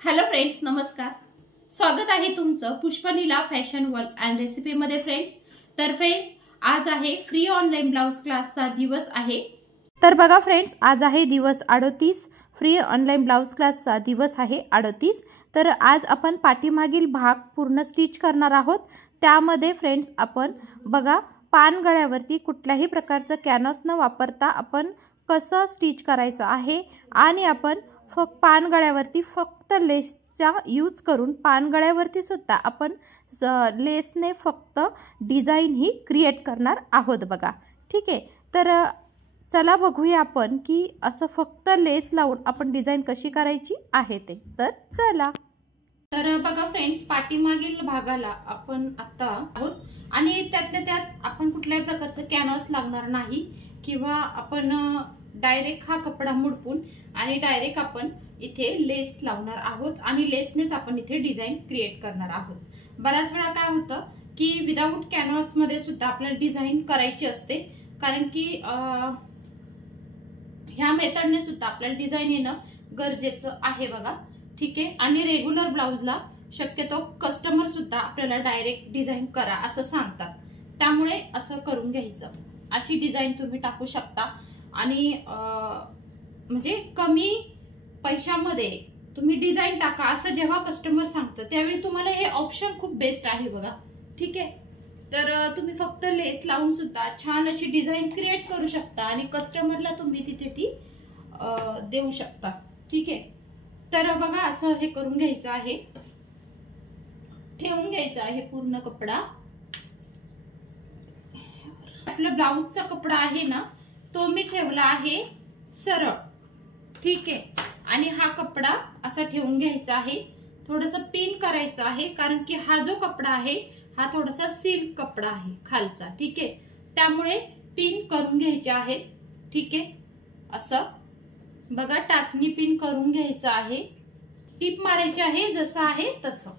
Hello friends, नमस्कार. स्वागत आहे तुमचं पुष्पनीला फॅशन वर्ल्ड अँड रेसिपी मध्ये. फ्रेंड्स आज आहे फ्री ऑनलाईन ब्लाउज क्लासचा दिवस आहे. तर बघा फ्रेंड्स, आज आहे दिवस 38. फ्री ऑनलाईन ब्लाउज क्लासचा दिवस आहे 38. तर आज आपण पाठीमागील भाग पूर्ण स्टिच करणार आहोत. त्यामध्ये फ्रेंड्स आपण बघा पानगळ्यावरती कुठल्याही प्रकारचं कॅनव्हास न वापरता आपण कसं स्टिच करायचं आहे आणि आपण पानगळ्यावरती फक्त लेसचा यूज करून पानगळ्यावरती सुद्धा आपण लेसने फक्त डिझाईन ही क्रिएट करणार आहोत बघा. ठीक आहे, तर चला बघूया आपण की असं फक्त लेस लावून आपण डिझाईन कशी करायची आहे ते. तर चला. तर बघा फ्रेंड्स, पाठीमागील भागाला आपण आता आहोत आणि त्यातल्या त्यात आपण कुठल्याही प्रकारचं कॅनव्हास लागणार नाही किंवा आपण डायरेक्ट हा कपडा मुडपून आणि डायरेक्ट आपण इथे लेस लावणार आहोत आणि लेसनेच आपण इथे डिझाईन क्रिएट करणार आहोत. बऱ्याच वेळा काय होतं की विदाऊट कॅनव्हास मध्ये सुद्धा आपल्याला डिझाईन करायची असते, कारण की ह्या मेथडने सुद्धा आपल्याला डिझाईन येणं गरजेचं आहे बघा. ठीक आहे, आणि रेग्युलर ब्लाउजला शक्यतो कस्टमर सुद्धा आपल्याला डायरेक्ट डिझाईन करा असं सांगतात. त्यामुळे असं करून घ्यायचं. अशी डिझाईन तुम्ही टाकू शकता आणि म्हणजे कमी पैशामध्ये तुम्ही डिझाईन टाका असं जेव्हा कस्टमर सांगतं त्यावेळी तुम्हाला हे ऑप्शन खूप बेस्ट आहे बघा. ठीक आहे, तर तुम्ही फक्त लेस लावून सुद्धा छान अशी डिझाईन क्रिएट करू शकता आणि कस्टमरला तुम्ही तिथे ती देऊ शकता. ठीक आहे, तर बघा असं हे करून घ्यायचं आहे. ठेवून घ्यायचा आहे पूर्ण कपडा. आपला ब्लाउजचा कपडा आहे ना तो मी ठेवला आहे सरळ. ठीक आहे, आणि हा कपडा असा ठेवून घ्यायचा आहे. थोडंसं पिन करायचं आहे कारण की हा जो कपडा आहे हा थोडासा सिल्क कपडा आहे खालचा. ठीक आहे, त्यामुळे पिन करून घ्यायचे आहे. ठीक आहे, असं बघा टाचणी पिन करून घ्यायचं आहे. टिप मारायची आहे जसं आहे तसं.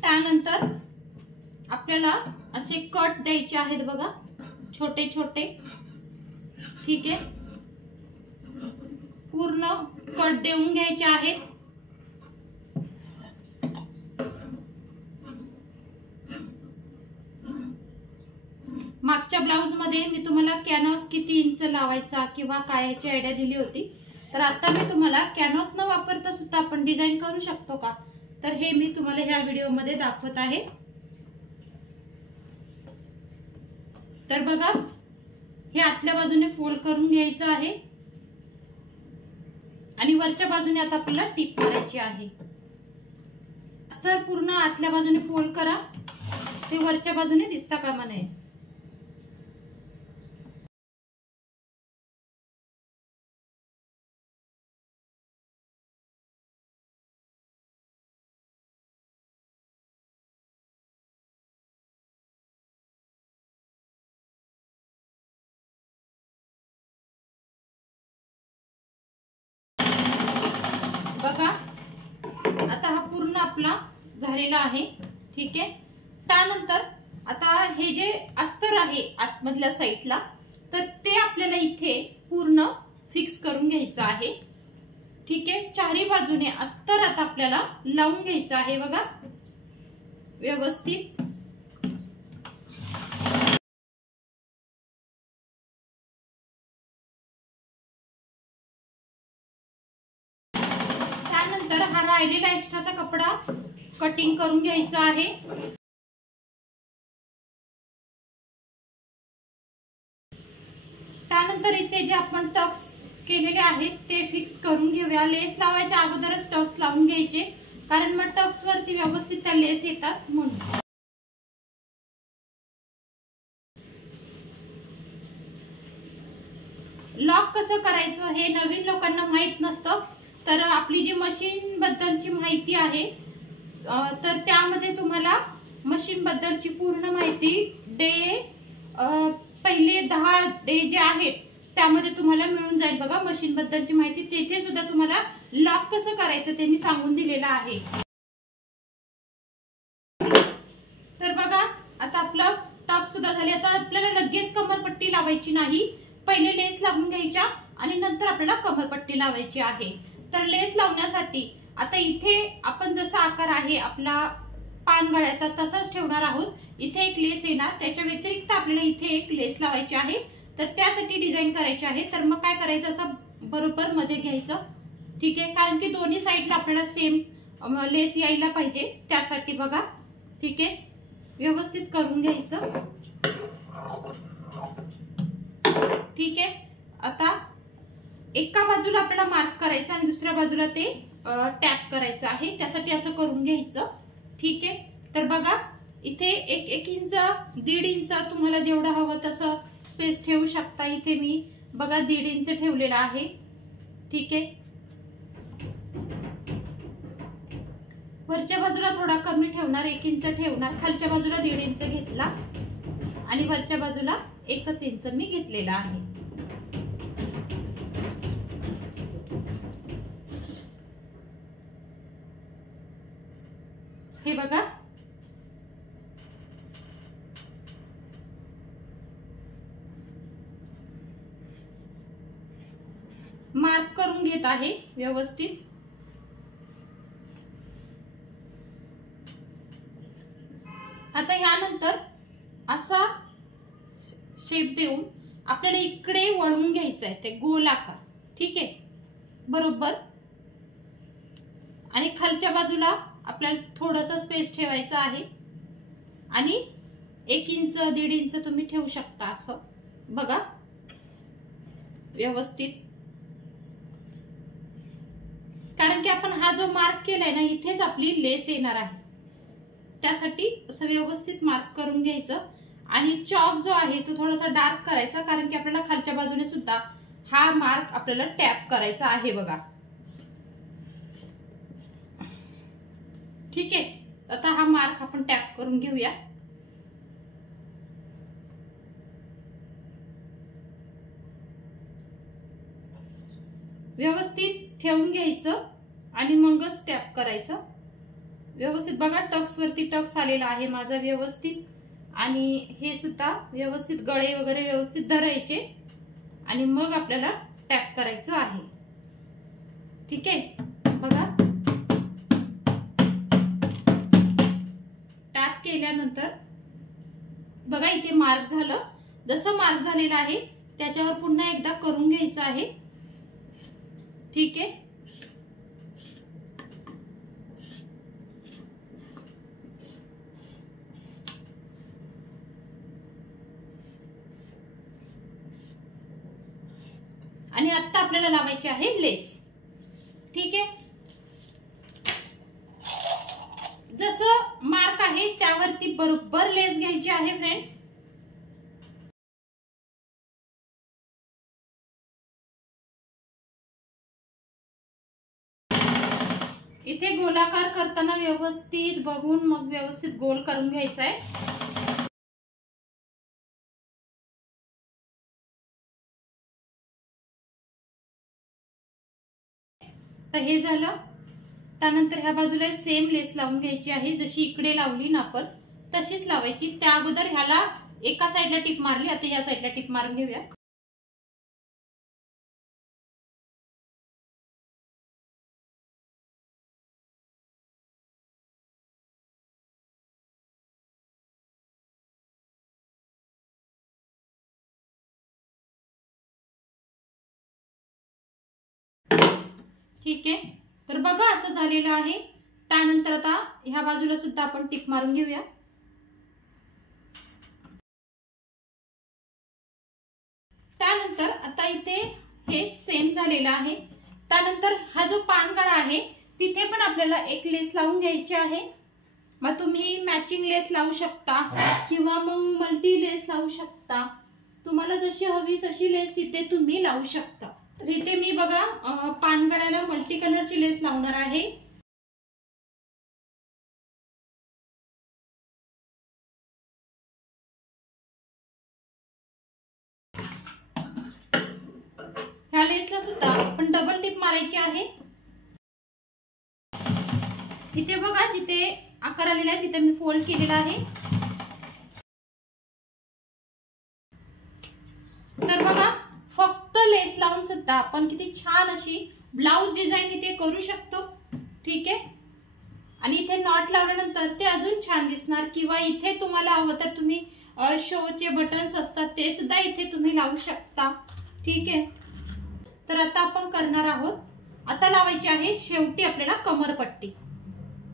त्यानंतर आपल्याला असे कट द्यायचे आहेत बघा, छोटे छोटे. ठीक आहे, पूर्ण कट देऊन घ्यायचे आहेत. मागच्या ब्लाउज मध्ये मी तुम्हाला कॅनव्हास किती इंच लावायचा किंवा काय याची आयडिया दिली होती. तर आता मी तुम्हाला कॅनव्हास न वापरता सुद्धा आपण डिझाईन करू शकतो का, तर हे मी तुम्हाला ह्या व्हिडिओ मध्ये दाखवत आहे. तर बघा हे आतल्या बाजूने फोल्ड करून घ्यायचं आहे आणि वरच्या बाजूने आता आपल्याला टिप मारायची आहे. तर पूर्ण आतल्या बाजूने फोल्ड करा, ते वरच्या बाजूने दिसता कामा नये. बघा आता हा पूर्ण आपला झालेला आहे. ठीक आहे, त्यानंतर आता हे जे अस्तर आहे आतमधल्या साईडला तर ते आपल्याला इथे पूर्ण फिक्स करून घ्यायचं आहे. ठीक आहे, चारी बाजूने अस्तर आता आपल्याला लावून घ्यायचं आहे बघा व्यवस्थित. त्यानंतर हा राहिलेला एक्स्ट्राचा कपडा कटिंग करून घ्यायचा आहे. त्यानंतर इथे जे आपण टक्स केलेले आहेत ते फिक्स करून घेऊया. लेस लावायच्या अगोदरच टक्स लावून घ्यायचे, कारण मग टक्स वरती व्यवस्थित त्या लेस येतात म्हणून. लॉक कसं करायचं हे नवीन लोकांना माहित नसतं, तर आपली जी मशीन बद्दलची माहिती आहे तर त्यामध्ये तुम्हाला मशीन बद्दलची पूर्ण माहिती पहिले 10 डे जे आहेत त्यामध्ये तुम्हाला मिळून जाईल बघा. मशीन बद्दलची माहिती तेथे सुद्धा तुम्हाला लॉक कसं करायचं ते मी सांगून दिलेलं आहे. तर बघा सुद्धा झाली. आता आपल्याला लगेच कमरपट्टी लावायची नाही, पहिले लेस लावून घ्यायच्या आणि नंतर आपल्याला कमरपट्टी लावायची आहे. तर लेस लावण्यासाठी आता इथे आपण जसा आकार आहे आपला पान गळ्याचा तसाच ठेवणार आहोत. इथे एक लेस येणार, त्याच्या व्यतिरिक्त आपल्याला इथे एक लेस लावायची आहे. तर त्यासाठी डिझाईन करायची आहे. तर मग काय करायचं, असं बरोबर मध्ये घ्यायचं. ठीक आहे, कारण की दोन्ही साईडला आपल्याला सेम लेस यायला पाहिजे त्यासाठी बघा. ठीक आहे, व्यवस्थित करून घ्यायचं. ठीक आहे, आता एका बाजूला आपल्याला मार्क करायचं आणि दुसऱ्या बाजूला ते टॅप करायचं आहे. त्यासाठी असं करून घ्यायचं. ठीक आहे, तर बघा इथे 1 इंच 1.5 इंच तुम्हाला जेवढं हवं तसं स्पेस ठेवू शकता. इथे मी बघा 1.5 इंच ठेवलेला आहे. ठीक आहे, वरच्या बाजूला थोडा कमी ठेवणार, 1 इंच ठेवणार. खालच्या बाजूला 1.5 इंच घेतला आणि वरच्या बाजूला 1 इंच मी घेतलेला आहे. हे बघा मार्क करून घेत आहे व्यवस्थित. आता यानंतर असा शेप देऊन आपल्याला इकडे वळवून घ्यायचं आहे ते गोल आकार. ठीक आहे, बरोबर. आणि खालच्या बाजूला आपल्याला थोडासा स्पेस ठेवायचा आहे आणि 1 इंच 1.5 इंच तुम्ही ठेवू शकता असं बघा व्यवस्थित. कारण की आपण हा जो मार्क केलाय ना इथेच आपली लेस येणार आहे, त्यासाठी असं व्यवस्थित मार्क करून घ्यायचं. आणि चॉक जो आहे तो थोडासा डार्क करायचा, कारण की आपल्याला खालच्या बाजूने सुद्धा हा मार्क आपल्याला टॅप करायचा आहे बघा. ठीक आहे, आता हा मार्क आपण टॅप करून घेऊया. व्यवस्थित ठेवून घ्यायचं आणि मगच टॅप करायचं व्यवस्थित. बघा टक्स वरती टक्स आलेला आहे माझा व्यवस्थित. आणि हे सुद्धा व्यवस्थित गळे वगैरे व्यवस्थित धरायचे आणि मग आपल्याला टॅप करायचं आहे. ठीक आहे, बघा टॅप केल्यानंतर बघा इथे मार्क झालं. जसं मार्क झालेलं आहे त्याच्यावर पुन्हा एकदा करून घ्यायचं आहे. ठीक आहे, आणि आता आपल्याला लावायची आहे लेस. ठीक आहे, जसं मार्क आहे त्यावरती बरोबर लेस घ्यायची आहे फ्रेंड्स. इथे गोलाकार करताना व्यवस्थित बघून मग व्यवस्थित गोल करून घ्यायचा आहे. तर हे झालं. त्यानंतर ह्या बाजूला सेम लेस लावून घ्यायची आहे, जशी इकडे लावली ना आपण तशीच लावायची. त्या अगोदर ह्याला एका साईडला टिप मारली, आता ह्या साईडला टिप मारून घेऊया. ठीक आहे, तर बघा असं झालेलं आहे. त्यानंतर आता ह्या बाजूला सुद्धा आपण टिप मारून घेऊया. त्यानंतर आता इथे हे सेम झालेलं आहे. त्यानंतर हा जो पानगळा आहे तिथे पण आपल्याला एक लेस लावून घ्यायची आहे. मग तुम्ही मॅचिंग लेस लावू शकता किंवा मग मल्टी लेस लावू शकता. तुम्हाला जशी हवी तशी लेस इथे तुम्ही लावू शकता. तर इथे मी बघा पानगळ्याला मल्टी कलरची लेस लावणार आहे. ह्या लेसला सुद्धा आपण डबल टिप मारायची आहे. इथे बघा जिथे आकार आलेला आहे तिथे मी फोल्ड केलेला आहे. लावून सुद्धा आपण किती छान अशी ब्लाउज डिझाईन इथे करू शकतो। ठीक आहे, आणि इथे नॉट लावल्यानंतर ते अजून छान दिसणार, किंवा इथे तुम्हाला हवं तर तुम्ही शोचे बटन्स असतात ते सुद्धा इथे तुम्ही लावू शकता। ठीक आहे, तर आता आपण करणार आहोत, आता लावायची आहे शेवटी आपल्याला कमरपट्टी।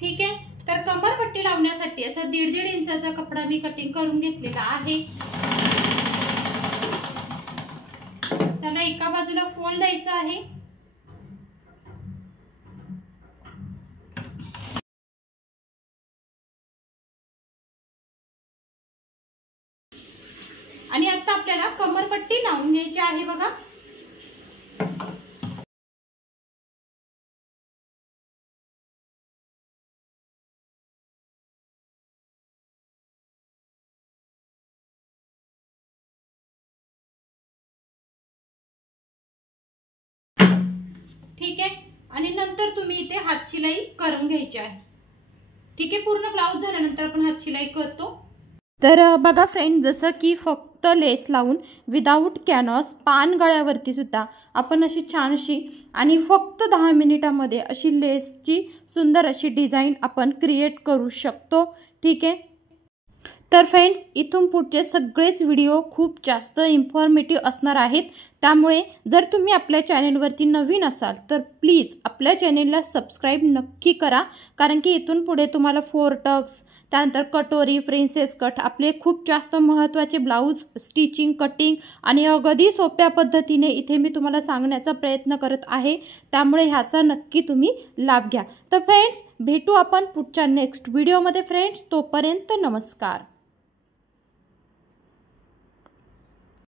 ठीक आहे, तर कमरपट्टी लावण्यासाठी असा 1.5 इंचाचा कपडा मी कटिंग करून घेतलेला आहे। त्याला एका बाजूला फोल्ड द्यायचा आहे आणि आता आपल्याला कमरपट्टी लावून घ्यायची आहे बघा। ठीक आहे, आणि नंतर तुम्ही इथे हात शिलाई करून घ्यायची आहे। ठीक आहे, पूर्ण ब्लाउज झाल्यानंतर आपण हात शिलाई करतो। तर बघा फ्रेंड, जसं की फक्त लेस लावून विदाऊट कॅनव्हास पान गळ्यावरती सुद्धा आपण अशी छानशी आणि फक्त 10 मिनिटांमध्ये अशी लेसची सुंदर अशी डिझाईन आपण क्रिएट करू शकतो। ठीक आहे, तर फ्रेंड्स, इथून पुढचे सगळेच व्हिडिओ खूप जास्त इन्फॉर्मेटिव्ह असणार आहेत, त्यामुळे जर तुम्ही आपल्या चॅनेलवरती नवीन असाल तर प्लीज आपल्या चॅनेलला सबस्क्राईब नक्की करा, कारण की इथून पुढे तुम्हाला 4 टक्स, त्यानंतर कटोरी, प्रिन्सेस कट, आपले खूप जास्त महत्त्वाचे ब्लाऊज स्टिचिंग, कटिंग आणि अगदी सोप्या पद्धतीने इथे मी तुम्हाला सांगण्याचा प्रयत्न करत आहे, त्यामुळे ह्याचा नक्की तुम्ही लाभ घ्या। तर फ्रेंड्स, भेटू आपण पुढच्या नेक्स्ट व्हिडिओमध्ये फ्रेंड्स, तोपर्यंत नमस्कार।